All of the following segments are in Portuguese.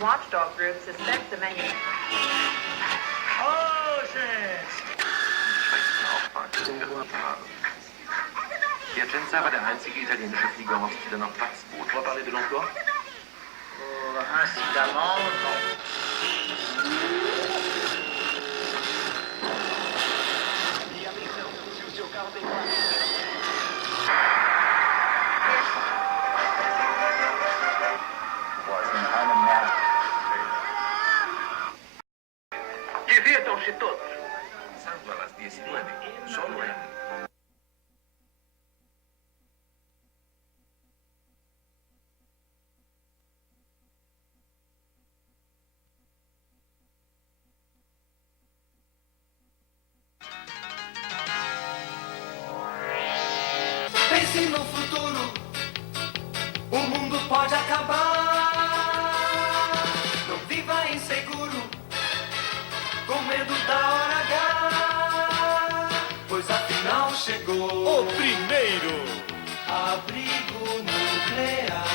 Watchdog groups suspect the man. Oh, gente! Piacenza war der einzige italienische Flieger hoffte, der noch Platz bot. On va parler de l'emploi? Incidemment, non. Diviértanse todos. Salvo a las 19, solo en... Pense no futuro, o mundo pode acabar. Não viva inseguro, com medo da hora H, pois afinal chegou O primeiro! abrigo nuclear.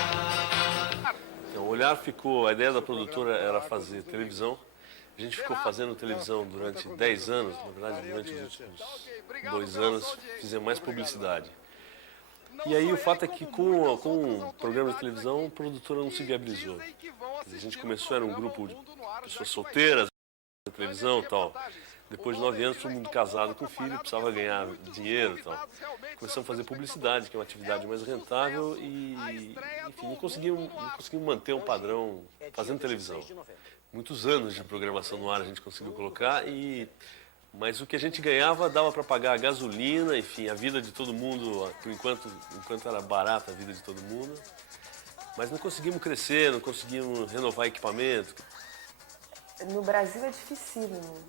Então, o olhar ficou, a ideia da produtora era fazer televisão. A gente ficou fazendo televisão durante 10 anos, na verdade, durante os últimos 2 anos, fizemos mais publicidade. E aí o fato é que com o programa de televisão, a produtora não se viabilizou. A gente começou, era um grupo de pessoas solteiras, na televisão e tal. Depois de 9 anos, todo mundo casado com filho, precisava ganhar dinheiro e tal. Começamos a fazer publicidade, que é uma atividade mais rentável e, enfim, não conseguimos manter um padrão fazendo televisão. Muitos anos de programação no ar a gente conseguiu colocar, mas o que a gente ganhava dava para pagar a gasolina, enfim, a vida de todo mundo, por enquanto era barata a vida de todo mundo. Mas não conseguimos crescer, não conseguimos renovar equipamento. No Brasil é dificílimo.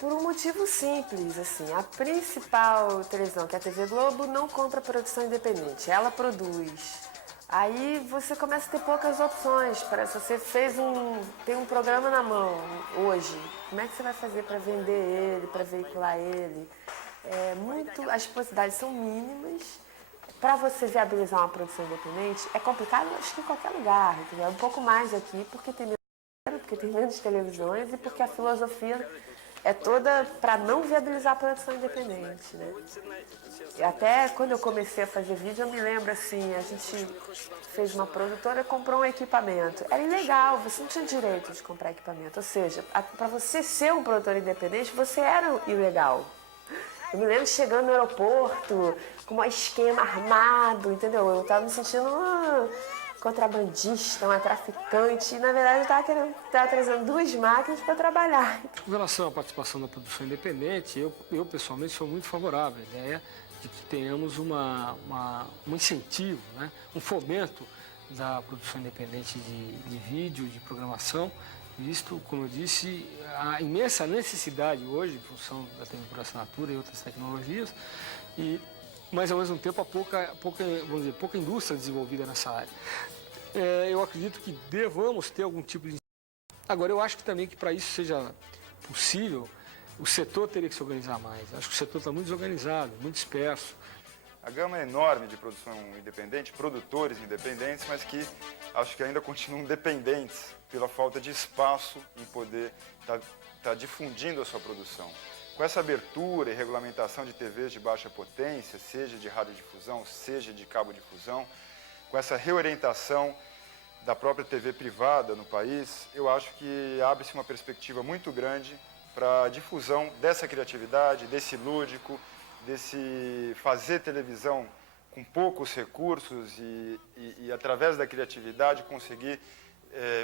Por um motivo simples, assim, a principal televisão, que é a TV Globo, não compra produção independente, ela produz. Aí você começa a ter poucas opções. Se você tem um programa na mão hoje, como é que você vai fazer para vender ele, para veicular ele? As possibilidades são mínimas. Para você viabilizar uma produção independente, é complicado, acho que em qualquer lugar, entendeu? Um pouco mais aqui, porque tem menos televisões e porque a filosofia é toda para não viabilizar a produção independente, né? E até quando eu comecei a fazer vídeo, eu me lembro assim, a gente fez uma produtora, comprou um equipamento. Era ilegal, você não tinha direito de comprar equipamento. Ou seja, para você ser um produtor independente, você era ilegal. Eu me lembro chegando no aeroporto com um esquema armado, entendeu? Eu estava me sentindo uma contrabandista, uma traficante, e na verdade eu estava trazendo 2 máquinas para trabalhar. Com relação à participação da produção independente, eu pessoalmente sou muito favorável à ideia de que tenhamos um incentivo, né? Um fomento da produção independente de vídeo, de programação, visto, como eu disse, a imensa necessidade hoje, em função da TV por assinatura e outras tecnologias, mas ao mesmo tempo pouca indústria desenvolvida nessa área. Eu acredito que devamos ter algum tipo de... Agora, eu acho que também que para isso seja possível, o setor teria que se organizar mais. Acho que o setor está muito desorganizado, muito disperso. A gama é enorme de produção independente, produtores independentes, mas que acho que ainda continuam dependentes pela falta de espaço em poder estar difundindo a sua produção. Com essa abertura e regulamentação de TVs de baixa potência, seja de radiodifusão, seja de cabo-difusão, com essa reorientação da própria TV privada no país, eu acho que abre-se uma perspectiva muito grande para a difusão dessa criatividade, desse lúdico, desse fazer televisão com poucos recursos e através da criatividade conseguir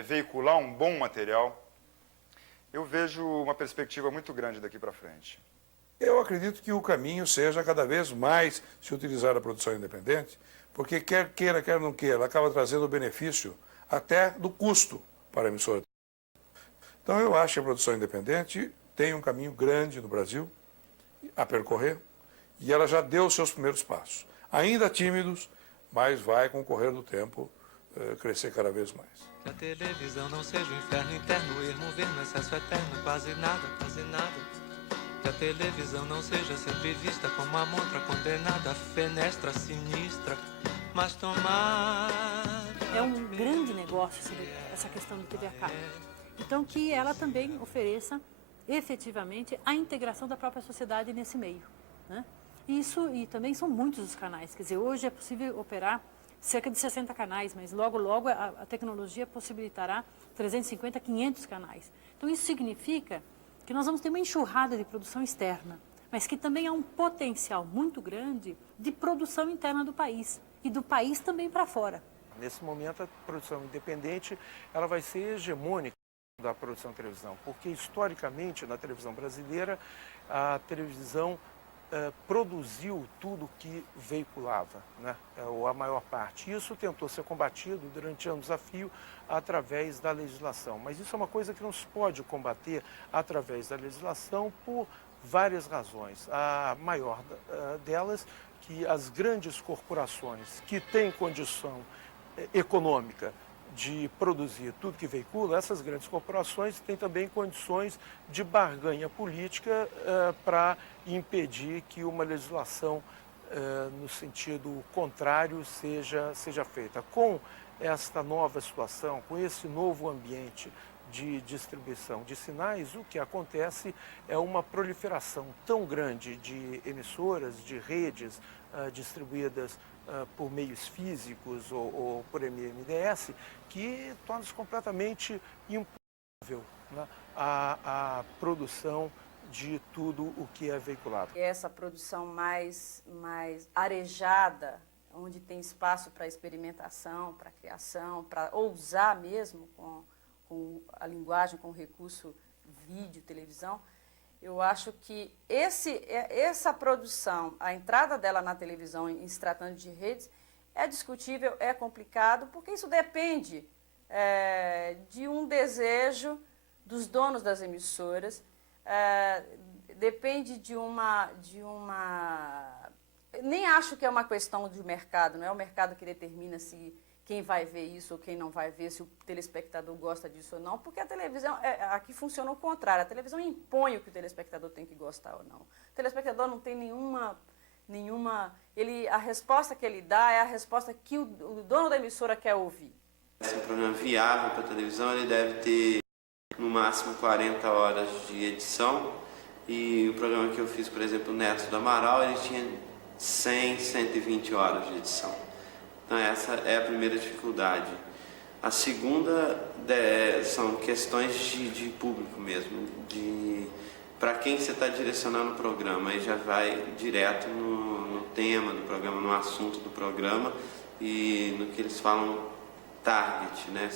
veicular um bom material. Eu vejo uma perspectiva muito grande daqui para frente. Eu acredito que o caminho seja cada vez mais se utilizar a produção independente, porque quer queira, quer não queira, ela acaba trazendo o benefício até do custo para a emissora. Então eu acho que a produção independente tem um caminho grande no Brasil a percorrer e ela já deu seus primeiros passos. Ainda tímidos, mas vai com o correr do tempo crescer cada vez mais. Que a televisão não seja um inferno interno, ermo, ver no excesso eterno, quase nada, quase nada. Que a televisão não seja sempre vista como a montra condenada, fenestra sinistra, mas tomar... É um grande negócio essa questão do TV a cabo. Então que ela também ofereça efetivamente a integração da própria sociedade nesse meio, né? E também são muitos os canais, quer dizer, hoje é possível operar cerca de 60 canais, mas logo, logo a tecnologia possibilitará 350, 500 canais. Então isso significa que nós vamos ter uma enxurrada de produção externa, mas que também há um potencial muito grande de produção interna do país e do país também para fora. Nesse momento, a produção independente ela vai ser hegemônica da produção de televisão, porque historicamente na televisão brasileira a televisão produziu tudo que veiculava, né? Ou a maior parte. Isso tentou ser combatido durante anos a fio através da legislação, mas isso é uma coisa que não se pode combater através da legislação por várias razões. A maior delas, que as grandes corporações que têm condição econômica de produzir tudo que veicula, essas grandes corporações têm também condições de barganha política para impedir que uma legislação no sentido contrário seja feita. Com esta nova situação, com esse novo ambiente de distribuição de sinais, o que acontece é uma proliferação tão grande de emissoras, de redes distribuídas por meios físicos ou por MMDS, que torna-se completamente impossível, né, a produção de tudo o que é veiculado. Essa produção mais arejada, onde tem espaço para experimentação, para criação, para ousar mesmo com a linguagem, com o recurso vídeo, televisão, eu acho que essa produção, a entrada dela na televisão em se tratando de redes, é discutível, é complicado, porque isso depende de um desejo dos donos das emissoras, depende de uma... Nem acho que é uma questão de mercado, não é o mercado que determina se quem vai ver isso ou quem não vai ver, se o telespectador gosta disso ou não, porque a televisão, aqui funciona o contrário, a televisão impõe o que o telespectador tem que gostar ou não. O telespectador não tem nenhuma a resposta que ele dá é a resposta que o dono da emissora quer ouvir. Esse é um programa viável para a televisão, ele deve ter no máximo 40 horas de edição, e o programa que eu fiz, por exemplo, o Neto do Amaral, ele tinha 100, 120 horas de edição. Então essa é a primeira dificuldade. A segunda são questões de público mesmo, para quem você está direcionando o programa, aí já vai direto no tema do programa, no assunto do programa e no que eles falam target, né?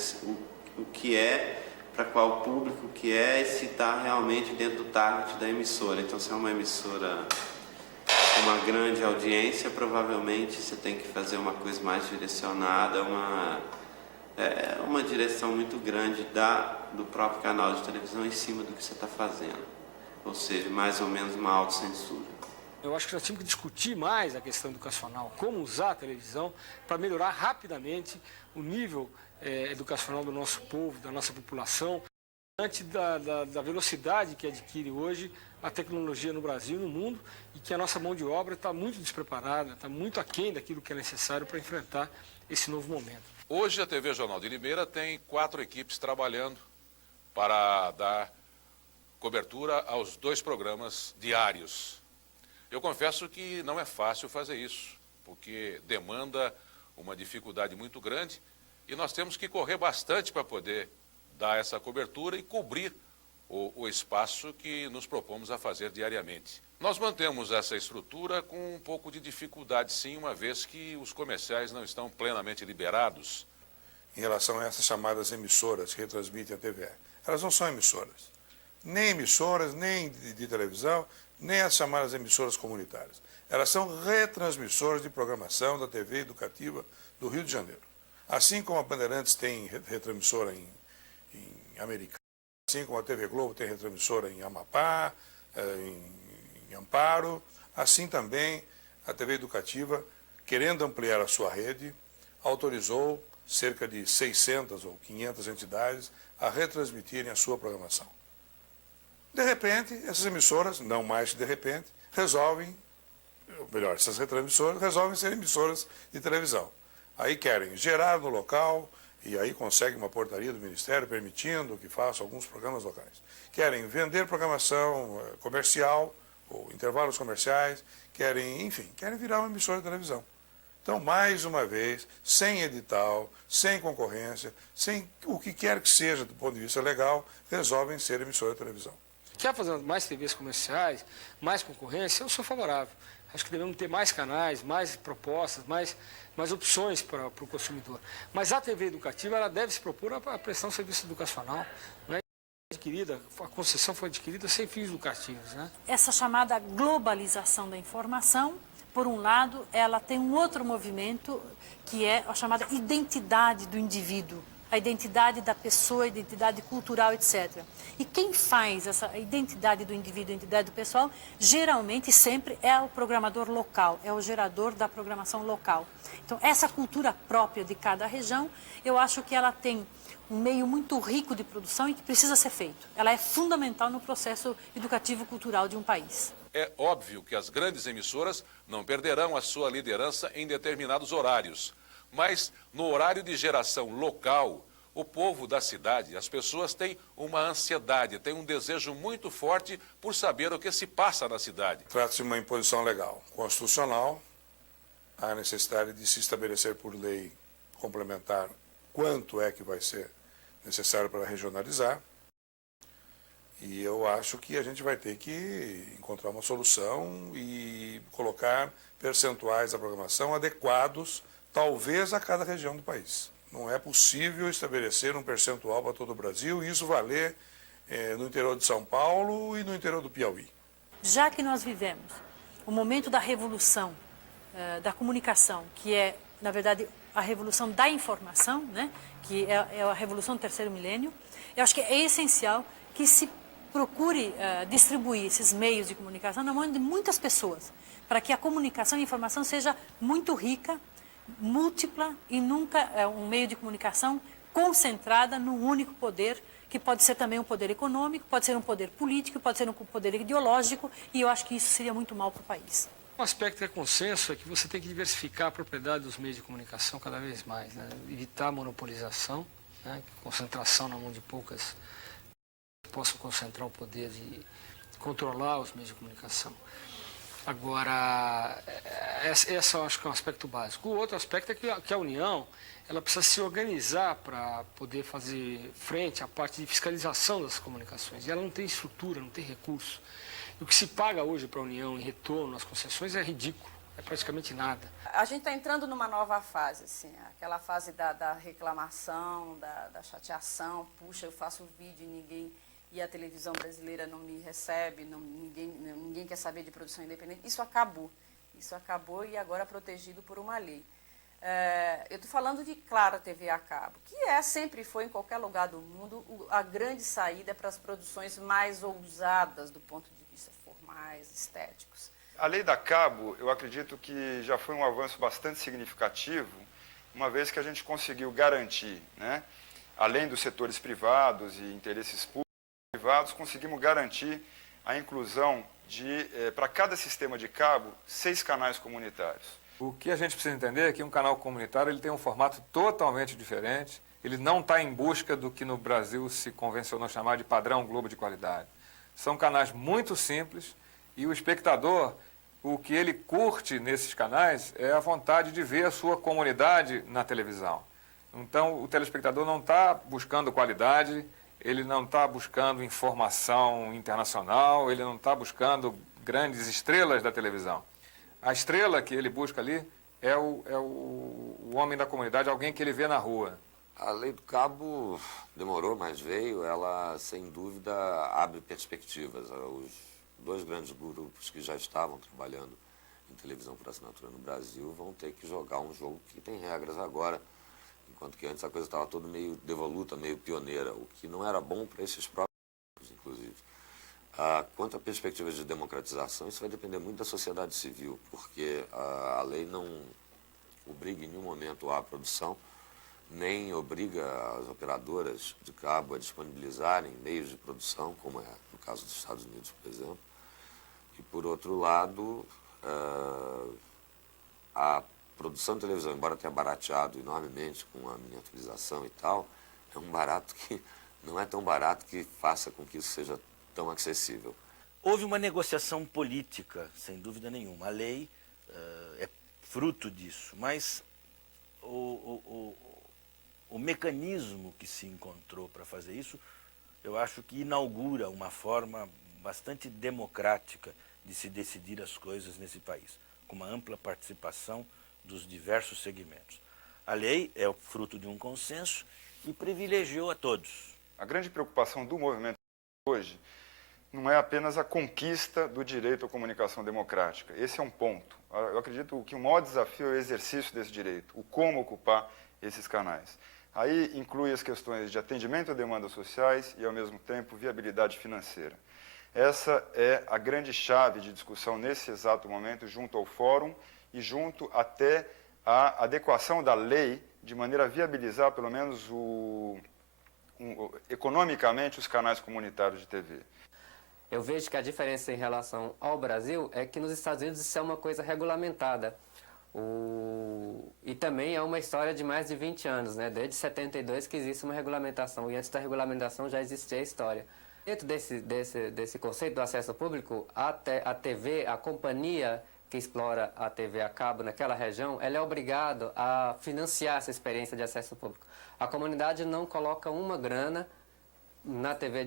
O que é, para qual público que é e se está realmente dentro do target da emissora. Então se é uma emissora uma grande audiência, provavelmente você tem que fazer uma coisa mais direcionada, uma direção muito grande do próprio canal de televisão em cima do que você está fazendo. Ou seja, mais ou menos uma autocensura. Eu acho que nós temos que discutir mais a questão educacional, como usar a televisão para melhorar rapidamente o nível educacional do nosso povo, da nossa população, diante da velocidade que adquire hoje a tecnologia no Brasil e no mundo, e que a nossa mão de obra está muito despreparada, está muito aquém daquilo que é necessário para enfrentar esse novo momento. Hoje a TV Jornal de Limeira tem 4 equipes trabalhando para dar cobertura aos 2 programas diários. Eu confesso que não é fácil fazer isso, porque demanda uma dificuldade muito grande e nós temos que correr bastante para poder dar essa cobertura e cobrir o espaço que nos propomos a fazer diariamente. Nós mantemos essa estrutura com um pouco de dificuldade, sim, uma vez que os comerciais não estão plenamente liberados. Em relação a essas chamadas emissoras que retransmitem a TV, elas não são emissoras. Nem emissoras, nem de televisão, nem as chamadas emissoras comunitárias. Elas são retransmissoras de programação da TV educativa do Rio de Janeiro. Assim como a Bandeirantes tem retransmissora em Americana, assim como a TV Globo tem retransmissora em Amapá, em Amparo, assim também a TV Educativa, querendo ampliar a sua rede, autorizou cerca de 600 ou 500 entidades a retransmitirem a sua programação. De repente, essas emissoras, não mais de repente, resolvem, ou melhor, essas retransmissoras resolvem ser emissoras de televisão. Aí querem gerar no local, e aí conseguem uma portaria do Ministério permitindo que façam alguns programas locais. Querem vender programação comercial, ou intervalos comerciais, querem, enfim, querem virar uma emissora de televisão. Então, mais uma vez, sem edital, sem concorrência, sem o que quer que seja do ponto de vista legal, resolvem ser emissora de televisão. Quer fazer mais TVs comerciais, mais concorrência? Eu sou favorável. Acho que devemos ter mais canais, mais propostas, mais opções para o consumidor. Mas a TV educativa ela deve se propor a prestar um serviço educacional. Não é adquirida, a concessão foi adquirida sem fins lucrativos, né? Essa chamada globalização da informação, por um lado, ela tem um outro movimento que é a chamada identidade do indivíduo, a identidade da pessoa, a identidade cultural, etc. E quem faz essa identidade do indivíduo, a identidade do pessoal, geralmente sempre é o programador local, é o gerador da programação local. Então, essa cultura própria de cada região, eu acho que ela tem um meio muito rico de produção e que precisa ser feito. Ela é fundamental no processo educativo-cultural de um país. É óbvio que as grandes emissoras não perderão a sua liderança em determinados horários. Mas no horário de geração local, o povo da cidade, as pessoas têm uma ansiedade, têm um desejo muito forte por saber o que se passa na cidade. Trata-se de uma imposição legal, constitucional, há necessidade de se estabelecer por lei complementar quanto é que vai ser necessário para regionalizar. E eu acho que a gente vai ter que encontrar uma solução e colocar percentuais da programação adequados, talvez a cada região do país. Não é possível estabelecer um percentual para todo o Brasil e isso valer no interior de São Paulo e no interior do Piauí. Já que nós vivemos o momento da revolução da comunicação, que é, na verdade, a revolução da informação, né? Que é a revolução do terceiro milênio, eu acho que é essencial que se procure distribuir esses meios de comunicação na mão de muitas pessoas, para que a comunicação e a informação seja muito rica, múltipla e nunca um meio de comunicação concentrada num único poder, que pode ser também um poder econômico, pode ser um poder político, pode ser um poder ideológico, e eu acho que isso seria muito mal para o país. Um aspecto que é consenso é que você tem que diversificar a propriedade dos meios de comunicação cada vez mais, né? Evitar a monopolização, né? Concentração na mão de poucas que possam concentrar o poder de controlar os meios de comunicação. Agora, esse eu acho que é um aspecto básico. O outro aspecto é que a União ela precisa se organizar para poder fazer frente à parte de fiscalização das comunicações. E ela não tem estrutura, não tem recurso. E o que se paga hoje para a União em retorno às concessões é ridículo, é praticamente nada. A gente está entrando numa nova fase, assim, aquela fase da reclamação, da chateação. Puxa, eu faço vídeo e a televisão brasileira não me recebe, ninguém quer saber de produção independente. Isso acabou e agora é protegido por uma lei. Eu estou falando de, claro, a TV a cabo, que sempre foi, em qualquer lugar do mundo, a grande saída para as produções mais ousadas do ponto de vista formais, estéticos. A lei da cabo, eu acredito que já foi um avanço bastante significativo, uma vez que a gente conseguiu garantir, né, além dos setores privados e interesses públicos, privados, conseguimos garantir a inclusão de, para cada sistema de cabo, 6 canais comunitários. O que a gente precisa entender é que um canal comunitário ele tem um formato totalmente diferente, ele não está em busca do que no Brasil se convencionou chamar de padrão Globo de qualidade. São canais muito simples e o espectador, o que ele curte nesses canais é a vontade de ver a sua comunidade na televisão. Então, o telespectador não está buscando qualidade, ele não está buscando informação internacional, ele não está buscando grandes estrelas da televisão. A estrela que ele busca ali é o homem da comunidade, alguém que ele vê na rua. A lei do cabo demorou, mas veio. Ela, sem dúvida, abre perspectivas. Os 2 grandes grupos que já estavam trabalhando em televisão por assinatura no Brasil vão ter que jogar um jogo que tem regras agora, enquanto que antes a coisa estava toda meio devoluta, meio pioneira, o que não era bom para esses próprios, inclusive. Quanto à perspectiva de democratização, isso vai depender muito da sociedade civil, porque a lei não obriga em nenhum momento à produção, nem obriga as operadoras de cabo a disponibilizarem meios de produção, como é no caso dos Estados Unidos, por exemplo. E, por outro lado, a produção de televisão, embora tenha barateado enormemente com a miniaturização e tal, é um barato que não é tão barato que faça com que isso seja tão acessível. Houve uma negociação política, sem dúvida nenhuma. A lei é fruto disso, mas o mecanismo que se encontrou para fazer isso, eu acho que inaugura uma forma bastante democrática de se decidir as coisas nesse país, com uma ampla participação dos diversos segmentos. A lei é o fruto de um consenso e privilegiou a todos. A grande preocupação do movimento hoje não é apenas a conquista do direito à comunicação democrática. Esse é um ponto. Eu acredito que o maior desafio é o exercício desse direito, o como ocupar esses canais. Aí inclui as questões de atendimento a demandas sociais e, ao mesmo tempo, viabilidade financeira. Essa é a grande chave de discussão nesse exato momento, junto ao Fórum e junto até à adequação da lei, de maneira a viabilizar, pelo menos, economicamente, os canais comunitários de TV. Eu vejo que a diferença em relação ao Brasil é que nos Estados Unidos isso é uma coisa regulamentada. E também é uma história de mais de 20 anos, né? Desde 72 que existe uma regulamentação, e antes da regulamentação já existia a história. Dentro desse conceito do acesso público, a TV, a companhia que explora a TV a cabo naquela região, ela é obrigada a financiar essa experiência de acesso público. A comunidade não coloca uma grana na TV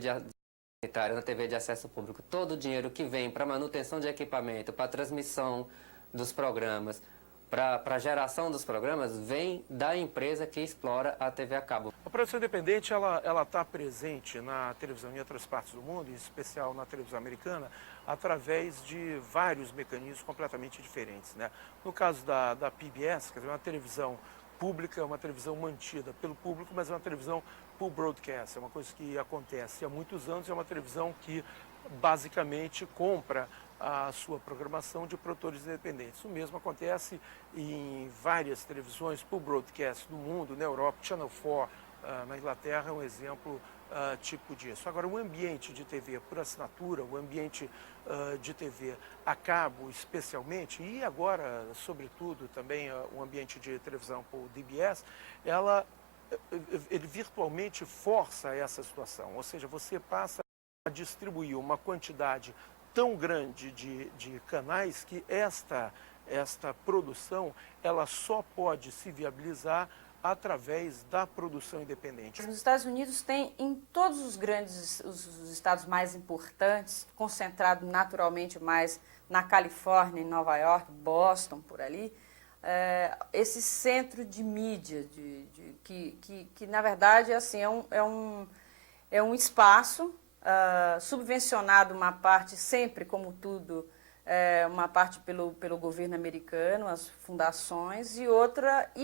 na TV de acesso público. Todo o dinheiro que vem para manutenção de equipamento, para transmissão dos programas, para a geração dos programas, vem da empresa que explora a TV a cabo. A produção independente ela está presente na televisão em outras partes do mundo, em especial na televisão americana, através de vários mecanismos completamente diferentes, né? No caso da PBS, quer dizer, uma televisão pública, é uma televisão mantida pelo público, mas é uma televisão por broadcast, é uma coisa que acontece há muitos anos, é uma televisão que basicamente compra a sua programação de produtores independentes. O mesmo acontece em várias televisões por broadcast do mundo, na Europa, Channel 4, na Inglaterra é um exemplo tipo disso. Agora, o ambiente de TV por assinatura, o ambiente de TV a cabo especialmente, e agora, sobretudo, também o ambiente de televisão por DBS, ele virtualmente força essa situação, ou seja, você passa a distribuir uma quantidade tão grande de canais que esta produção ela só pode se viabilizar através da produção independente. Nos Estados Unidos tem em todos os estados mais importantes, concentrado naturalmente mais na Califórnia, em Nova York, Boston, por ali, esse centro de mídia, que na verdade assim, é um espaço subvencionado, uma parte sempre, como tudo, uma parte pelo governo americano, as fundações, e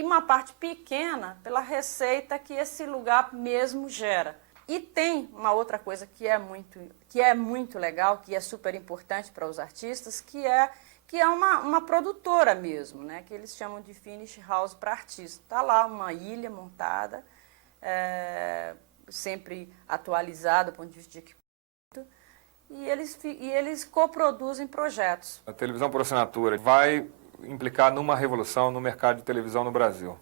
uma parte pequena pela receita que esse lugar mesmo gera. E tem uma outra coisa que é muito legal, que é super importante para os artistas, que é uma produtora mesmo, né? Que eles chamam de finish house para artista. Está lá uma ilha montada, sempre atualizada do ponto de vista de equipamento, e eles coproduzem projetos. A televisão por assinatura vai implicar numa revolução no mercado de televisão no Brasil.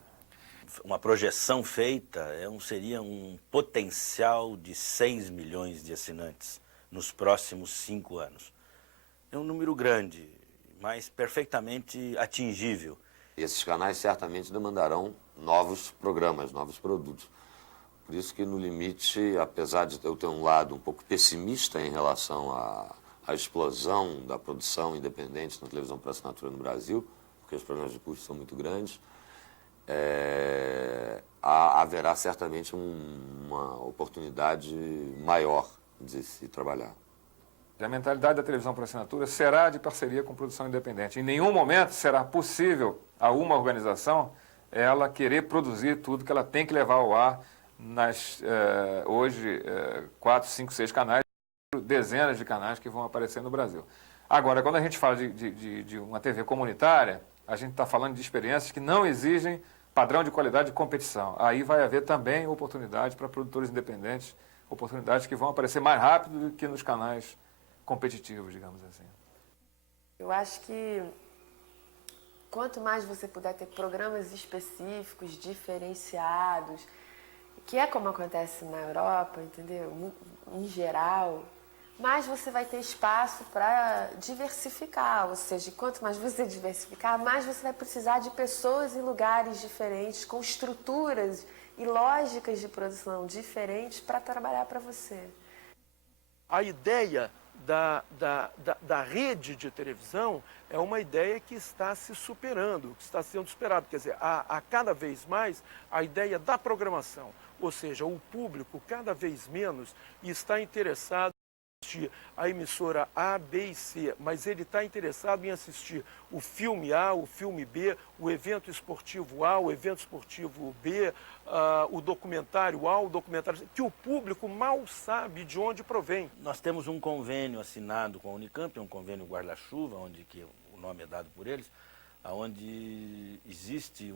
Uma projeção feita seria um potencial de 6 milhões de assinantes nos próximos 5 anos. É um número grande, mas perfeitamente atingível. Esses canais certamente demandarão novos programas, novos produtos. Por isso que, no limite, apesar de eu ter um lado um pouco pessimista em relação à explosão da produção independente na televisão por assinatura no Brasil, porque os problemas de custo são muito grandes, haverá certamente uma oportunidade maior de se trabalhar. A mentalidade da televisão por assinatura será de parceria com produção independente. Em nenhum momento será possível a uma organização ela querer produzir tudo que ela tem que levar ao ar hoje 4, 5, 6 canais, dezenas de canais que vão aparecer no Brasil. Agora, quando a gente fala de uma TV comunitária, a gente está falando de experiências que não exigem padrão de qualidade e competição. Aí vai haver também oportunidade para produtores independentes, oportunidades que vão aparecer mais rápido do que nos canais competitivos, digamos assim. Eu acho que quanto mais você puder ter programas específicos, diferenciados, que é como acontece na Europa, entendeu? Em geral, mais você vai ter espaço para diversificar, ou seja, quanto mais você diversificar, mais você vai precisar de pessoas em lugares diferentes, com estruturas e lógicas de produção diferentes para trabalhar para você. A ideia da rede de televisão é uma ideia que está se superando, que está sendo superada. Quer dizer, a cada vez mais a ideia da programação, ou seja, o público cada vez menos está interessado assistir a emissora A, B e C, mas ele está interessado em assistir o filme A, o filme B, o evento esportivo A, o evento esportivo B, o documentário A, o documentário C, que o público mal sabe de onde provém. Nós temos um convênio assinado com a Unicamp, um convênio guarda-chuva, onde que o nome é dado por eles, onde existe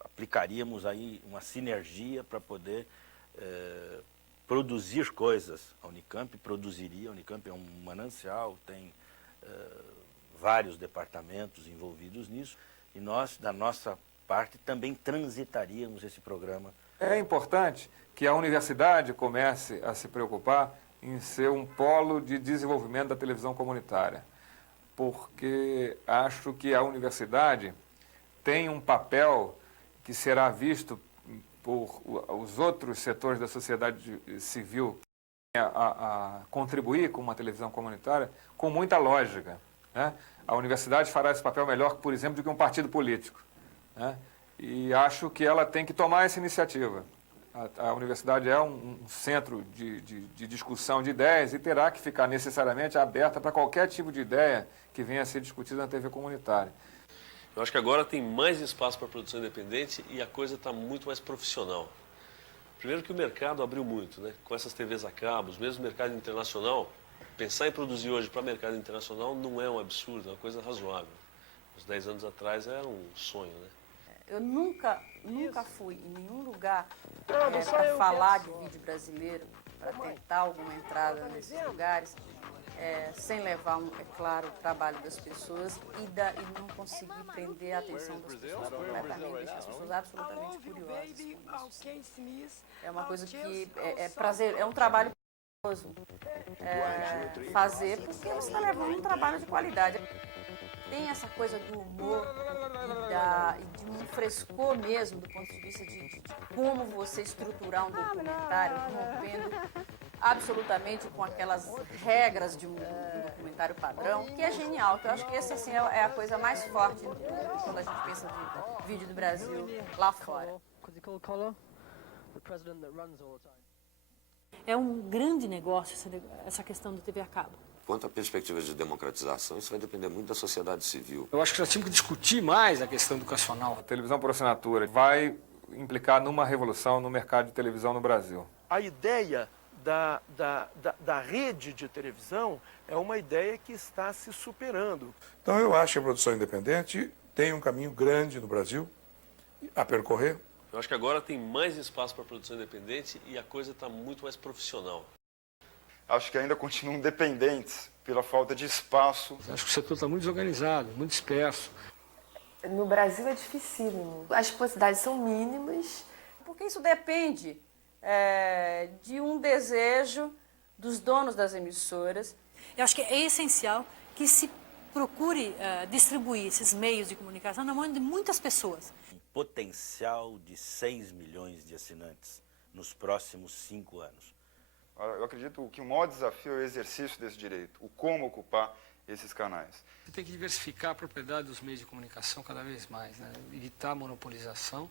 aplicaríamos aí uma sinergia para poder produzir coisas. A Unicamp produziria, a Unicamp é um manancial, tem vários departamentos envolvidos nisso, e nós, da nossa parte, também transitaríamos esse programa. É importante que a universidade comece a se preocupar em ser um polo de desenvolvimento da televisão comunitária, porque acho que a universidade tem um papel que será visto por os outros setores da sociedade civil a contribuir com uma televisão comunitária com muita lógica, né? A universidade fará esse papel melhor, por exemplo, do que um partido político, né? E acho que ela tem que tomar essa iniciativa. A universidade é um centro de discussão de ideias e terá que ficar necessariamente aberta para qualquer tipo de ideia que venha a ser discutida na TV comunitária. Eu acho que agora tem mais espaço para a produção independente e a coisa está muito mais profissional. Primeiro que o mercado abriu muito, né? Com essas TVs a cabos, mesmo o mercado internacional, pensar em produzir hoje para o mercado internacional não é um absurdo, é uma coisa razoável. Uns 10 anos atrás era um sonho, né? Eu nunca fui em nenhum lugar para falar de vídeo brasileiro, para tentar alguma entrada nesses lugares, sem levar, é claro, o trabalho das pessoas e não conseguir prender a atenção das pessoas completamente, deixar as pessoas absolutamente curiosas com isso. É uma coisa que é prazer, é um trabalho prazeroso fazer, porque você está levando um trabalho de qualidade. Tem essa coisa do humor e de um frescor mesmo, do ponto de vista de como você estruturar um documentário, rompendo absolutamente com aquelas regras de um documentário padrão, que é genial. Eu acho que essa assim, é a coisa mais forte quando a gente pensa de vídeo do Brasil lá fora. É um grande negócio essa questão do TV a cabo. Quanto à perspectiva de democratização, isso vai depender muito da sociedade civil. Eu acho que nós temos que discutir mais a questão educacional. A televisão por assinatura vai implicar numa revolução no mercado de televisão no Brasil. A ideia da rede de televisão é uma ideia que está se superando. Então eu acho que a produção independente tem um caminho grande no Brasil a percorrer. Eu acho que agora tem mais espaço para a produção independente e a coisa está muito mais profissional. Acho que ainda continuam dependentes pela falta de espaço. Acho que o setor está muito desorganizado, muito disperso. No Brasil é dificílimo. As possibilidades são mínimas. Porque isso depende de um desejo dos donos das emissoras. Eu acho que é essencial que se procure distribuir esses meios de comunicação na mão de muitas pessoas. Um potencial de 6 milhões de assinantes nos próximos 5 anos. Eu acredito que o maior desafio é o exercício desse direito, o como ocupar esses canais. Você tem que diversificar a propriedade dos meios de comunicação cada vez mais, né? Evitar a monopolização.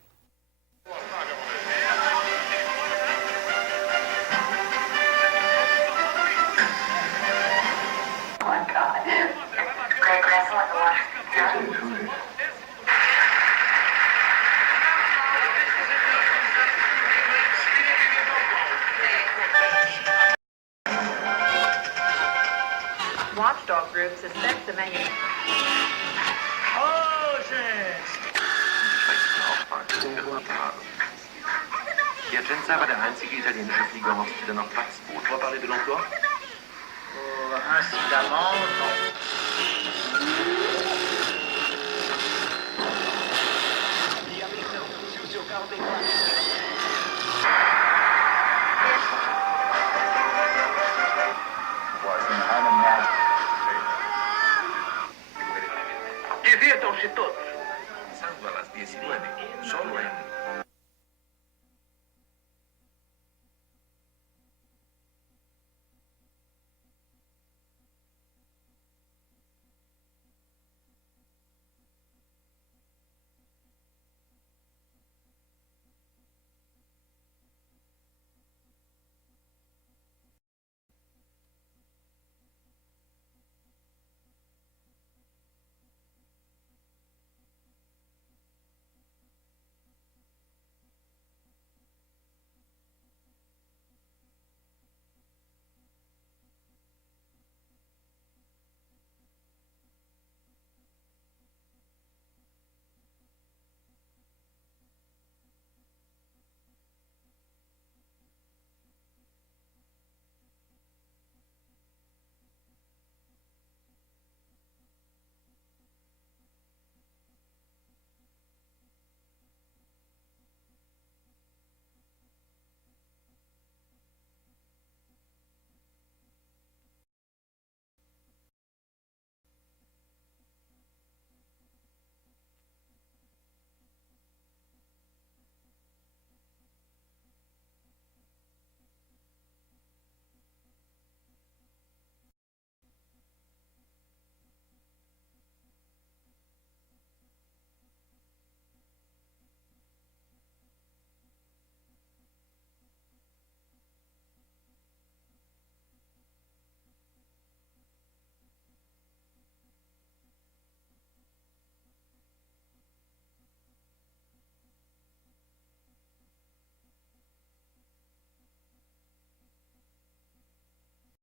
Watchdog groups assess the menu. Oh, gente! Piacenza war der einzige italienische Flieger auf der noch Platzboot. On va parler de l'emploi? Incidemment, non. Divirtam-se todos.